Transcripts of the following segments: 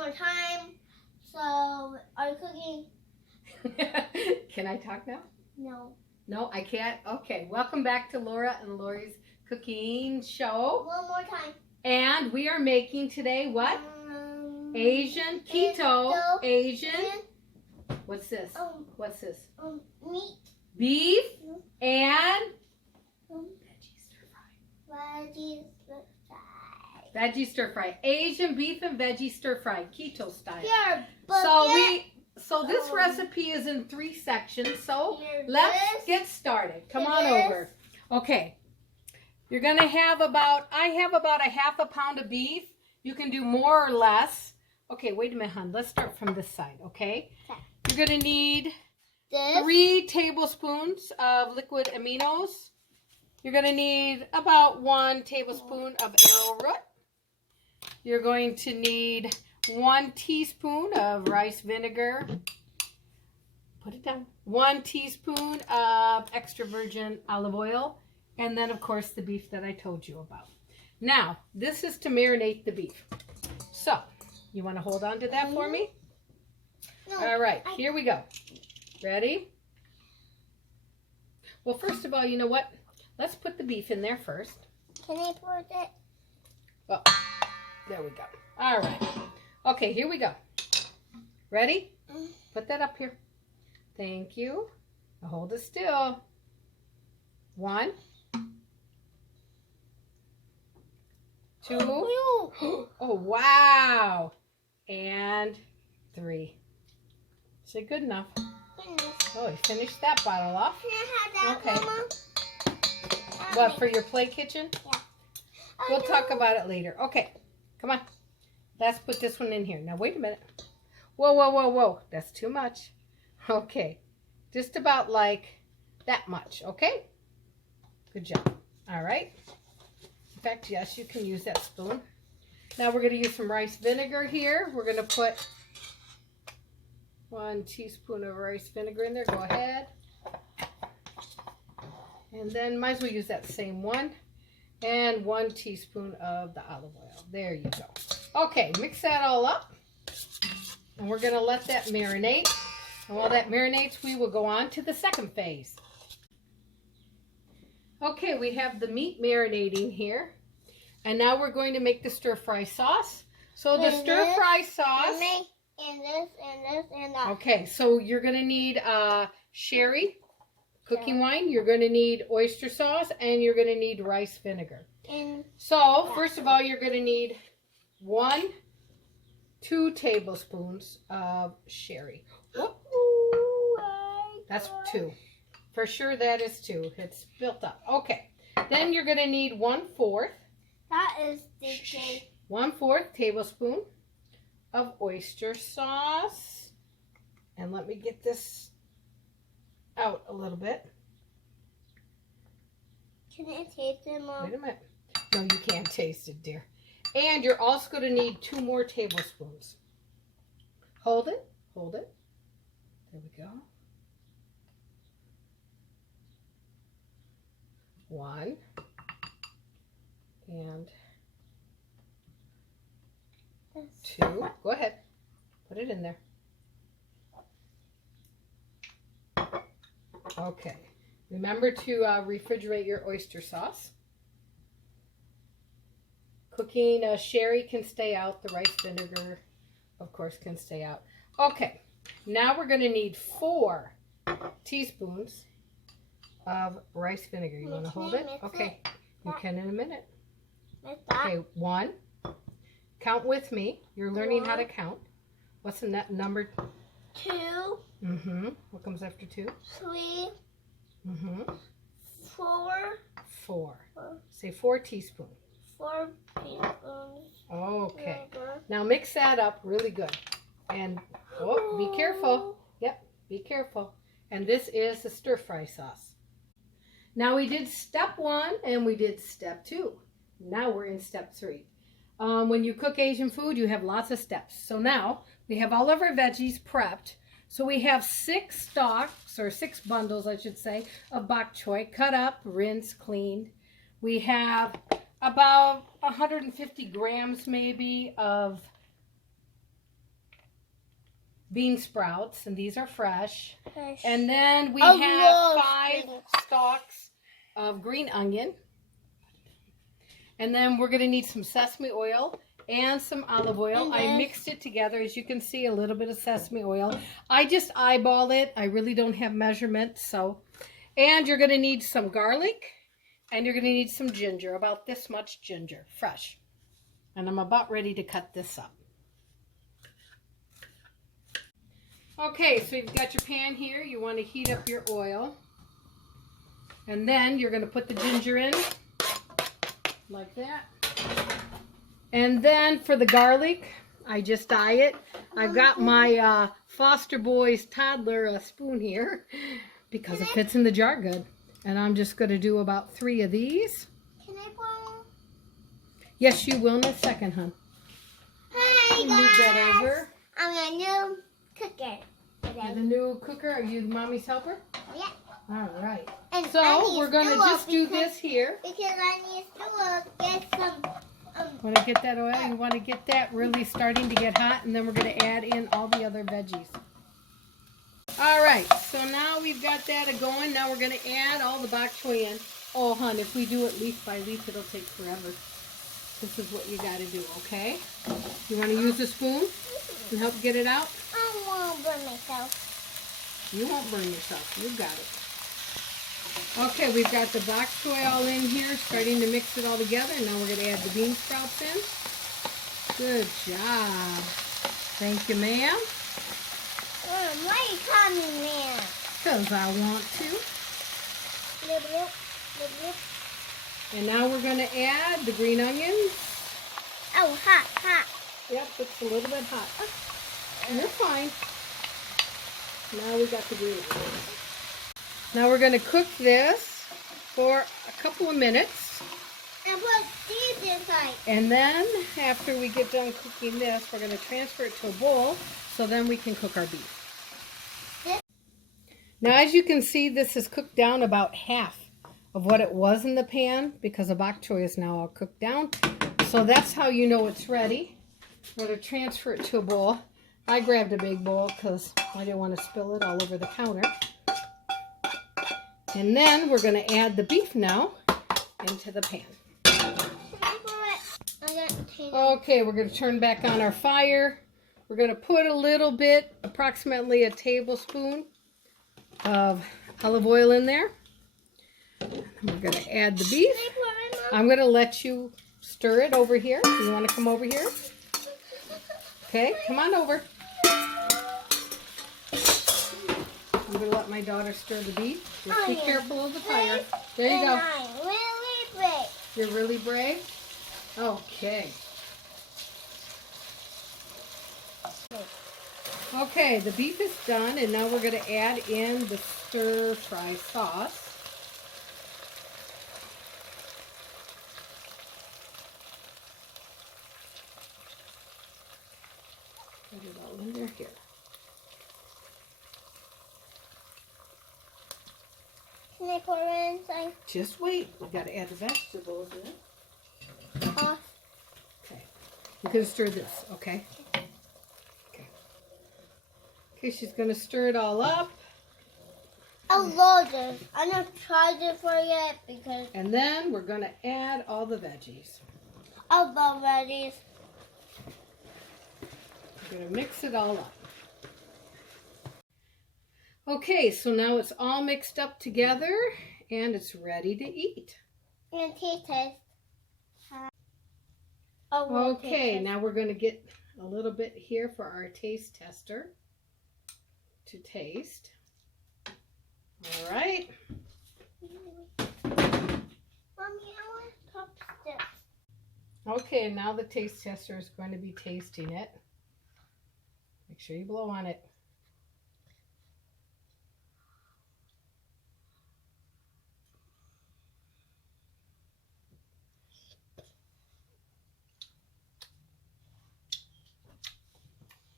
more time. So, are you cooking? Can I talk now? No. No, I can't? Okay, welcome back to Laura and Laurie's Cooking Show. One more time. And we are making today what? Asian keto. Asian. What's this? What's this? Meat. Beef and veggie stir fry. Veggies stir fry. Veggie stir fry. Asian beef and veggie stir fry, keto style. Here, So this recipe is in 3 sections. So let's get started. Come on over. Okay. You're gonna have I have about a half a pound of beef. You can do more or less. Okay, wait a minute, hon. Let's start from this side, okay? You're gonna need 3 tablespoons of liquid aminos. You're gonna need about 1 tablespoon of arrowroot. You're going to need 1 teaspoon of rice vinegar. Put it down. 1 teaspoon of extra virgin olive oil. And then, of course, the beef that I told you about. Now, this is to marinate the beef. So, you want to hold on to that for me? No, all right, here we go. Ready? Well, first of all, you know what? Let's put the beef in there first. Can I put it? Oh, there we go. All right. Okay, here we go. Ready? Put that up here. Thank you. Now hold it still. 1, 2. Oh, wow. And 3. Is it good enough? Oh, you finished that bottle off. Can I have that, Okay. Mama? What, for your play kitchen? Yeah. We'll talk about it later. Okay, come on. Let's put this one in here. Now, wait a minute. Whoa, whoa, whoa, whoa. That's too much. Okay, just about like that much, okay? Good job. All right. In fact, yes, you can use that spoon. Now, we're going to use some rice vinegar here. We're going to put 1 teaspoon of rice vinegar in there. Go ahead. And then might as well use that same one. And 1 teaspoon of the olive oil. There you go. Okay, mix that all up. And we're going to let that marinate. And while that marinates, we will go on to the second phase. Okay, we have the meat marinating here. And now we're going to make the stir-fry sauce. So the stir-fry sauce... And this, and this, and that. Okay, so you're going to need sherry, cooking wine. You're going to need oyster sauce, and you're going to need rice vinegar. So, first of all, you're going to need 2 tablespoons of sherry. Whoop. That's 2. For sure that is 2. It's built up. Okay. Then you're going to need 1/4. That is the cake. 1/4 tablespoon of oyster sauce. And let me get this out a little bit. Can I taste it, Mom? Wait a minute. No, you can't taste it, dear. And you're also going to need 2 more tablespoons. Hold it. Hold it. There we go. 1. And 2. Go ahead. Put it in there. Okay. Remember to refrigerate your oyster sauce. Cooking sherry can stay out. The rice vinegar, of course, can stay out. Okay. Now we're going to need 4 teaspoons of rice vinegar. You want to hold it? Okay. You can in a minute. Okay. 1. Count with me. You're learning how to count. What's the number? 2. Mm-hmm. What comes after 2? 3. Mm-hmm. 4. 4. Say 4 teaspoons. 4 teaspoons. Okay. Now mix that up really good. And, oh, be careful. Yep, be careful. And this is the stir-fry sauce. Now we did step 1 and we did step 2. Now we're in step 3. When you cook Asian food, you have lots of steps. So now we have all of our veggies prepped. So we have 6 stalks, or 6 bundles, I should say, of bok choy, cut up, rinsed, cleaned. We have about 150 grams maybe of bean sprouts, and these are fresh. Fresh. And then we I have love 5 spring. stalks of green onion. And then we're going to need some sesame oil and some olive oil. And I then- mixed it together. As you can see, a little bit of sesame oil. I just eyeball it. I really don't have measurements. So, and you're going to need some garlic, and you're going to need some ginger, about this much ginger, fresh. And I'm about ready to cut this up. Okay, so you've got your pan here. You want to heat up your oil. And then you're going to put the ginger in, like that. And then for the garlic, I just dye it. I've got my foster boy's toddler spoon here because it fits in the jar good. And I'm just going to do about 3 of these. Can I borrow? Yes, you will in a second, hon. Hi, Move that over. I'm a new cooker. You're the new cooker. Are you the mommy's helper? Yeah. All right. And I So need we're going to stool just do because- this here. Because I need to get some. Want to get that oil? You want to get that really starting to get hot, and then we're going to add in all the other veggies. All right, so now we've got that going. Now we're going to add all the bok choy in. Oh, hon, if we do it leaf by leaf, it'll take forever. This is what you got to do, okay? You want to use a spoon and help get it out? I won't burn myself. You won't burn yourself. You got it. Okay, we've got the bok choy all in here, starting to mix it all together. Now we're going to add the bean sprouts in. Good job. Thank you, ma'am. Why are you calling me man? Because I want to. Blip, blip, blip, blip. And now we're going to add the green onions. Oh, hot, hot. Yep, it's a little bit hot. You're fine. Now we got the green onions. Now we're going to cook this for a couple of minutes. And put these inside. And then after we get done cooking this, we're going to transfer it to a bowl so then we can cook our beef. Now as you can see, this is cooked down about half of what it was in the pan because the bok choy is now all cooked down. So that's how you know it's ready. We're going to transfer it to a bowl. I grabbed a big bowl because I didn't want to spill it all over the counter. And then we're going to add the beef now into the pan. Okay, we're going to turn back on our fire. We're going to put a little bit, approximately a tablespoon of olive oil in there. And we're going to add the beef. I'm going to let you stir it over here. You want to come over here? Okay, come on over. I'm going to let my daughter stir the beef. Just be careful of the fire. There you go. I'm really brave. You're really brave? Okay. Okay, the beef is done, and now we're going to add in the stir-fry sauce. Put it all in there here. Can I pour it inside? Just wait. We got to add the vegetables in. Off. Okay. You're going to stir this, okay? Okay. Okay, she's going to stir it all up. I love this. I'm not try this for yet because And then we're going to add all the veggies. I love veggies. We're going to mix it all up. Okay, so now it's all mixed up together and it's ready to eat. And taste it. Okay, now we're going to get a little bit here for our taste tester to taste. All right. Mommy, I want chopsticks. Okay, now the taste tester is going to be tasting it. Make sure you blow on it.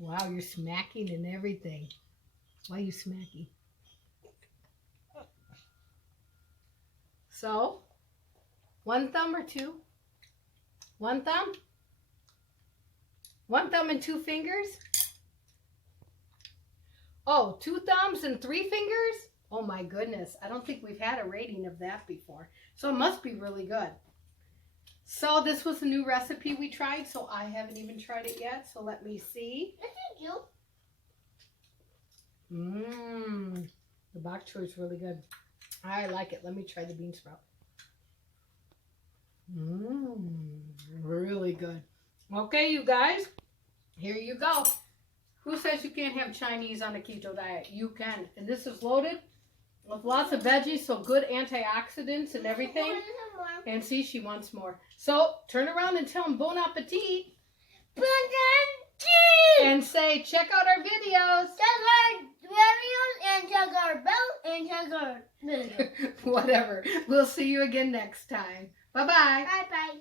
Wow, you're smacking and everything. Why are you smacking? So, one thumb or two? One thumb? One thumb and 2 fingers? Oh, 2 thumbs and 3 fingers? Oh my goodness. I don't think we've had a rating of that before. So it must be really good. So this was a new recipe we tried, so I haven't even tried it yet. So let me see. Mmm. The bok choy is really good. I like it. Let me try the bean sprout. Mmm. Really good. Okay, you guys. Here you go. Who says you can't have Chinese on a keto diet? You can. And this is loaded with lots of veggies, so good antioxidants and everything. And see, she wants more. So, turn around and tell them bon appetit. Bon appetit! And say, check out our videos. Check our videos and check our bell and check our video. Whatever. We'll see you again next time. Bye-bye. Bye-bye.